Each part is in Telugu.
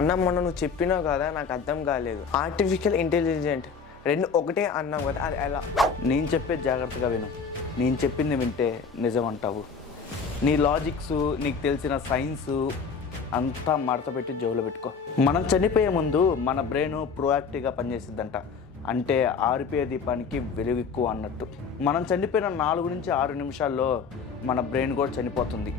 అన్న మొన్న నువ్వు చెప్పినావు కదా, నాకు అర్థం కాలేదు. ఆర్టిఫిషియల్ ఇంటెలిజెంట్ రెండు ఒకటే అన్నావు కదా, అది ఎలా? నేను చెప్పేది జాగ్రత్తగా విను. నేను చెప్పింది వింటే నిజం అంటావు. నీ లాజిక్స్, నీకు తెలిసిన సైన్స్ అంతా మడత పెట్టి జోలో పెట్టుకో. మనం చనిపోయే ముందు మన బ్రెయిన్ ప్రోయాక్టివ్గా పనిచేసిద్దంట. అంటే ఆరిపోయే దీపానికి వెలుగు ఎక్కువ అన్నట్టు. మనం చనిపోయిన 4 నుంచి 6 నిమిషాల్లో మన బ్రెయిన్ కూడా చనిపోతుంది.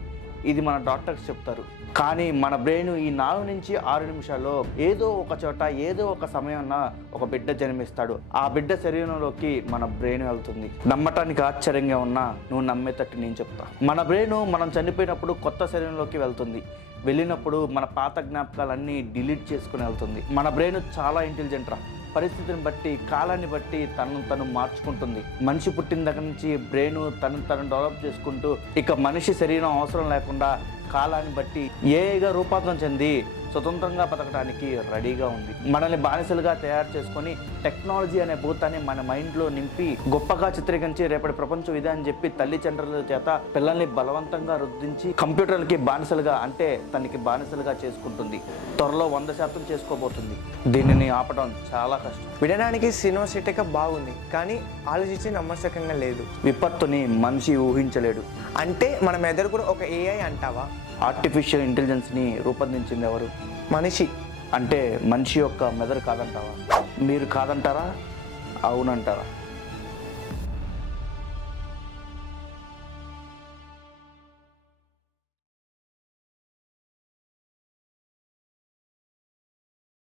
ఇది మన డాక్టర్స్ చెప్తారు. కానీ మన బ్రెయిన్ ఈ 4 నుంచి 6 నిమిషాల్లో ఏదో ఒక చోట ఏదో ఒక సమయాన్న ఒక బిడ్డ జన్మిస్తాడు. ఆ బిడ్డ శరీరంలోకి మన బ్రెయిన్ వెళ్తుంది. నమ్మటానికి ఆశ్చర్యంగా ఉన్నా నువ్వు నమ్మేటట్టు నేను చెప్తా. మన బ్రెయిన్ మనం చనిపోయినప్పుడు కొత్త శరీరంలోకి వెళ్తుంది. వెళ్ళినప్పుడు మన పాత జ్ఞాపకాలన్నీ డిలీట్ చేసుకుని వెళ్తుంది. మన బ్రెయిన్ చాలా ఇంటెలిజెంట్ రా. పరిస్థితిని బట్టి, కాలాన్ని బట్టి తను మార్చుకుంటుంది. మనిషి పుట్టిన దగ్గర నుంచి బ్రెయిన్ తను డెవలప్ చేసుకుంటూ ఇక మనిషి శరీరం అవసరం లేకుండా కాలాన్ని బట్టి ఏగా రూపాంతరం చెంది స్వతంత్రంగా బతకడానికి రెడీగా ఉంది. మనల్ని బానిసలుగా తయారు చేసుకొని టెక్నాలజీ అనే భూతాన్ని మన మైండ్లో నింపి గొప్పగా చిత్రీకరించి రేపటి ప్రపంచం ఇదే అని చెప్పి తల్లిదండ్రుల చేత పిల్లల్ని బలవంతంగా రుద్దించి కంప్యూటర్లకి బానిసలుగా, అంటే తనకి బానిసలుగా చేసుకుంటుంది. త్వరలో 100% చేసుకోబోతుంది. దీనిని ఆపడం చాలా కష్టం. వినడానికి సినోసిటిక బాగుంది, కానీ ఆలోచించి నమ్మశకంగా లేదు. విపత్తుని మనిషి ఊహించలేడు. అంటే మన మెదడు కూడా ఒక ఏఐ అంటావా? ఆర్టిఫిషియల్ ఇంటెలిజెన్స్ని రూపొందించింది ఎవరు? మనిషి. అంటే మనిషి యొక్క మెదడు కాదంటావా? మీరు కాదంటారా? అవునంటారా?